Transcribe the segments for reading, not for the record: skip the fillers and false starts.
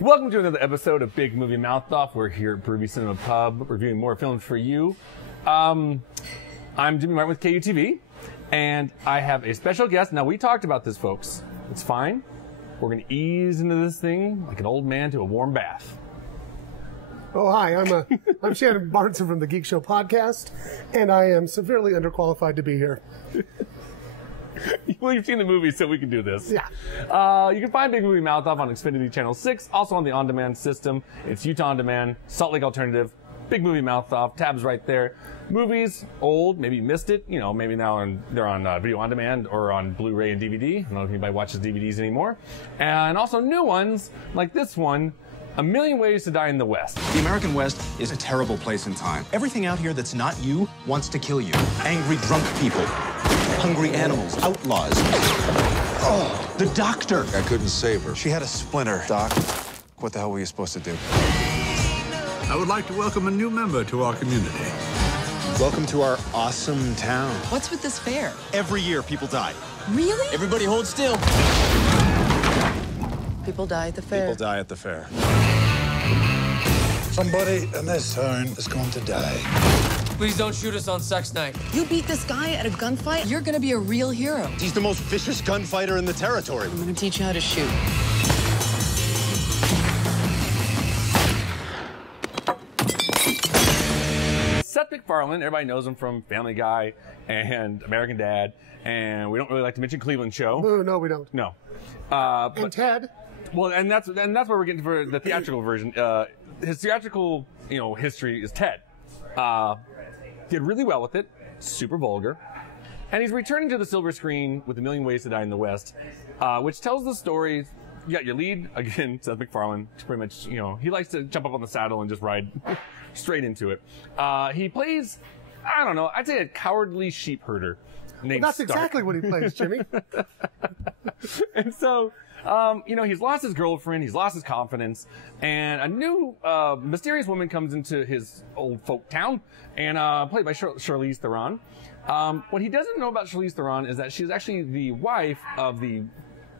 Welcome to another episode of Big Movie Mouth Off. We're here at Brewery Cinema Pub reviewing more films for you. I'm Jimmy Martin with KUTV, and I have a special guest. Now, we talked about this, folks. It's fine. We're going to ease into this thing like an old man to a warm bath. Oh, hi. I'm Shannon Barnson from the Geekshow Podcast, and I am severely underqualified to be here. Well, you've seen the movie, so we can do this. Yeah. You can find Big Movie Mouth Off on Xfinity Channel 6, also on the on-demand system. It's Utah On Demand, Salt Lake Alternative, Big Movie Mouth Off, tabs right there. Movies, old, maybe you missed it. You know, maybe now they're on video on demand or on Blu-ray and DVD. I don't know if anybody watches DVDs anymore. And also new ones, like this one, A Million Ways to Die in the West. The American West is a terrible place in time. Everything out here that's not you wants to kill you. Angry drunk people, hungry animals, outlaws. Oh, the doctor. I couldn't save her. She had a splinter. Doc, what the hell were you supposed to do? I would like to welcome a new member to our community. Welcome to our awesome town. What's with this fair? Every year, people die. Really? Everybody hold still. People die at the fair. People die at the fair. Somebody in this town is going to die. Please don't shoot us on sex night. You beat this guy at a gunfight, you're gonna be a real hero. He's the most vicious gunfighter in the territory. I'm gonna teach you how to shoot. Seth MacFarlane, everybody knows him from Family Guy and American Dad, and we don't really like to mention Cleveland Show. No, we don't. No. And Ted. Well, and that's where we're getting for the theatrical version. His theatrical, history is Ted. Did really well with it, super vulgar, and he's returning to the silver screen with A Million Ways to Die in the West, which tells the story. You got your lead again, Seth MacFarlane. Pretty much, he likes to jump up on the saddle and just ride straight into it. He plays, I don't know, I'd say a cowardly sheep herder named That's Stark. exactly what he plays, Jimmy. And so, he's lost his girlfriend, he's lost his confidence, and a new mysterious woman comes into his old folk town, and played by Charlize Theron. What he doesn't know about Charlize Theron is that she's actually the wife of the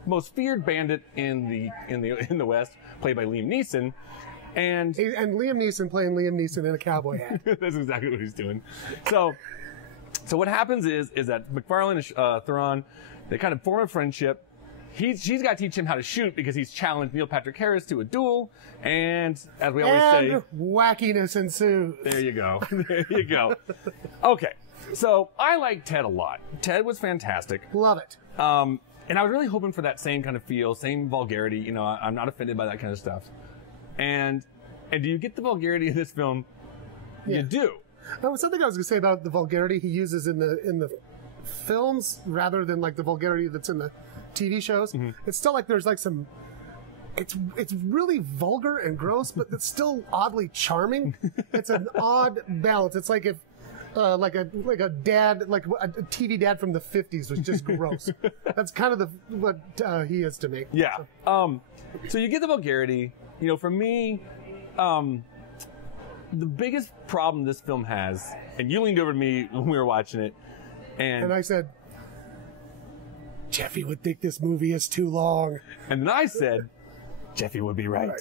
most feared bandit in the West, played by Liam Neeson. And Liam Neeson playing Liam Neeson in a cowboy hat. That's exactly what he's doing. So what happens is that MacFarlane and Theron, they kind of form a friendship. She's got to teach him how to shoot because he's challenged Neil Patrick Harris to a duel. And as we always say, wackiness ensues. There you go. There you go. Okay. So I like Ted a lot. Ted was fantastic. Love it. And I was really hoping for that same kind of feel, same vulgarity. I'm not offended by that kind of stuff. And do you get the vulgarity in this film? Yeah. You do. Now, something I was going to say about the vulgarity he uses in the films rather than like the vulgarity that's in the TV shows. Mm-hmm. It's still like there's like some. It's really vulgar and gross, but it's still oddly charming. It's an odd balance. It's like if. Like a dad, like a TV dad from the 50s was just gross. That's kind of what he is to me. Yeah. So you get the vulgarity. For me, the biggest problem this film has, and you leaned over to me when we were watching it, and I said, Jeffy would think this movie is too long. And then I said, Jeffy would be right.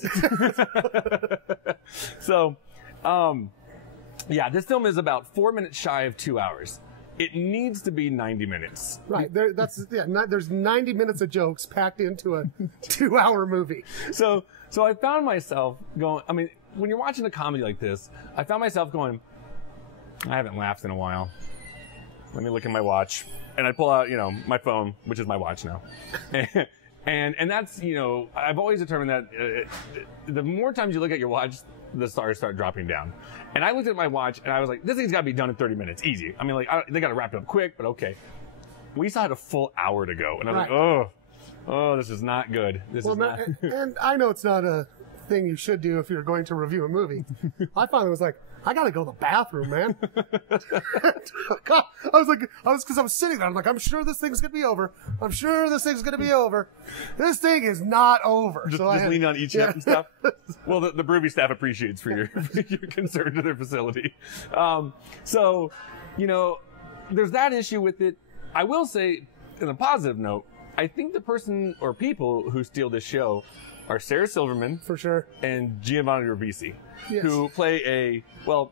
So, yeah, this film is about 4 minutes shy of 2 hours. It needs to be 90 minutes. Right. There's 90 minutes of jokes packed into a 2-hour movie. So I found myself going, when you're watching a comedy like this, I found myself going, I haven't laughed in a while. Let me look at my watch. And I pull out, my phone, which is my watch now. And that's, I've always determined that the more times you look at your watch, the stars start dropping down. And I looked at my watch and I was like, this thing's got to be done in 30 minutes. Easy. They got to wrap it up quick, but okay. We still had a full hour to go. And I was like, oh, this is not good. This is not. And I know it's not a thing you should do if you're going to review a movie. I finally was like, I gotta go to the bathroom, man. Because I was sitting there. I'm like, I'm sure this thing's gonna be over. I'm sure this thing's gonna be over. This thing is not over. Just lean on each hip and stuff. Well, the Brewery staff appreciates for your concern to their facility. So, there's that issue with it. I will say, in a positive note, I think the person or people who steal this show are Sarah Silverman For sure. and Giovanni Ribisi, Yes. who play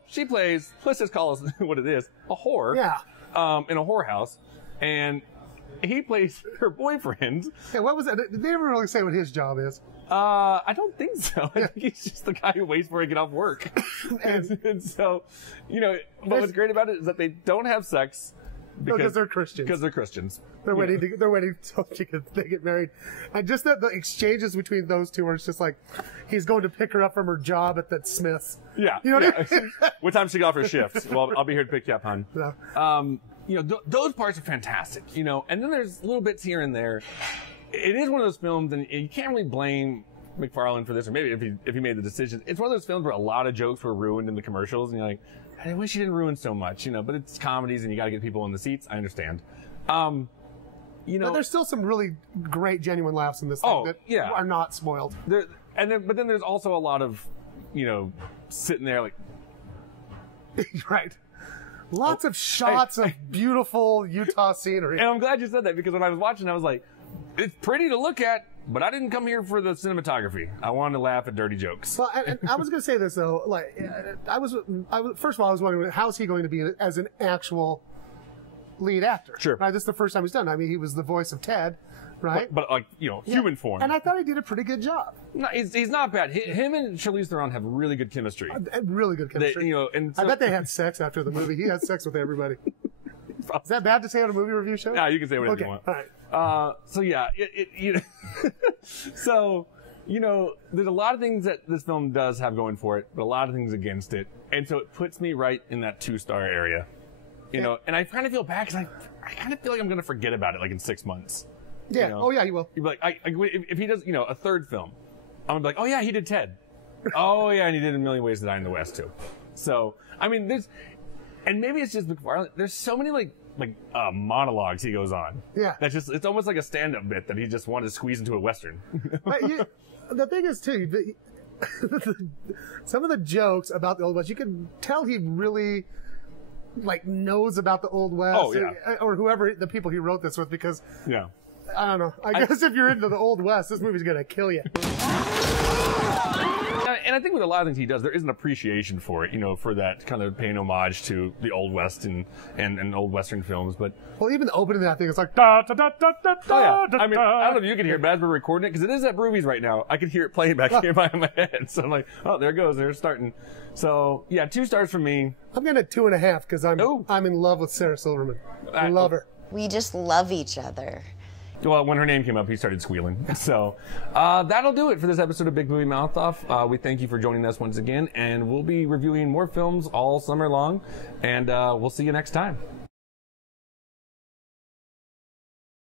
she plays, let's just call it what it is, a whore. Yeah. In a whorehouse. And he plays her boyfriend. Hey, what was that? Did they ever really say what his job is? I don't think so. I think he's just the guy who waits for her to get off work. and so, but what's great about it is that they don't have sex Because they're Christians. Because they're Christians. They're waiting so they get married. And just the exchanges between those two, where it's just like, he's going to pick her up from her job at that Smith's. Yeah. You know what I mean? What time she got off her shift? Well, I'll be here to pick you up, hon. Yeah. Those parts are fantastic, and then there's little bits here and there. It is one of those films, and you can't really blame McFarlane for this, or maybe if he made the decision. It's one of those films where a lot of jokes were ruined in the commercials, and you're like, I wish you didn't ruin so much, but it's comedies and you got to get people in the seats. I understand. But there's still some really great, genuine laughs in this thing that are not spoiled. But then there's also a lot of, sitting there like, right. Lots of shots of beautiful Utah scenery. And I'm glad you said that, because when I was watching, I was like, it's pretty to look at, but I didn't come here for the cinematography. I wanted to laugh at dirty jokes. Well, and I was going to say this though. First of all, I was wondering, how's he going to be as an actual lead actor? Sure. Right. This is the first time he's done. I mean, he was the voice of Ted, right? But human form. And I thought he did a pretty good job. No, he's not bad. Him and Charlize Theron have really good chemistry. Really good chemistry. And I bet they had sex after the movie. He had sex with everybody. Is that bad to say on a movie review show? No, you can say whatever you want. All right. There's a lot of things that this film does have going for it, but a lot of things against it, and so it puts me right in that 2-star area. And I kind of feel bad because I kind of feel like I'm going to forget about it like in 6 months. Yeah. Oh yeah, he will. You'd be like, if he does, a third film, I'm gonna be like, oh yeah, he did Ted. Oh yeah, and he did A Million Ways to Die in the West too. So I mean, and maybe it's just McFarlane. There's so many like monologues he goes on. Yeah. It's almost like a stand-up bit that he just wanted to squeeze into a Western. The thing is too, some of the jokes about the Old West, you can tell he really knows about the Old West. Oh, yeah. Or whoever the people he wrote this with, because Yeah. I don't know. I guess if you're into the Old West, this movie's gonna kill you. And I think with a lot of things he does, there is an appreciation for it, for that kind of paying homage to the Old West and old Western films. But even the opening of that thing is like da da da da da da. I mean, I don't know if you can hear it, but as we're recording it, because it is at Broovies right now, I can hear it playing back here by my head. So I'm like, oh, there it goes. They're starting. So yeah, 2 stars from me. I'm gonna 2.5 because I'm in love with Sarah Silverman. I love her. We just love each other. Well, when her name came up, he started squealing. So that'll do it for this episode of Big Movie Mouth Off. We thank you for joining us once again, and we'll be reviewing more films all summer long, and we'll see you next time.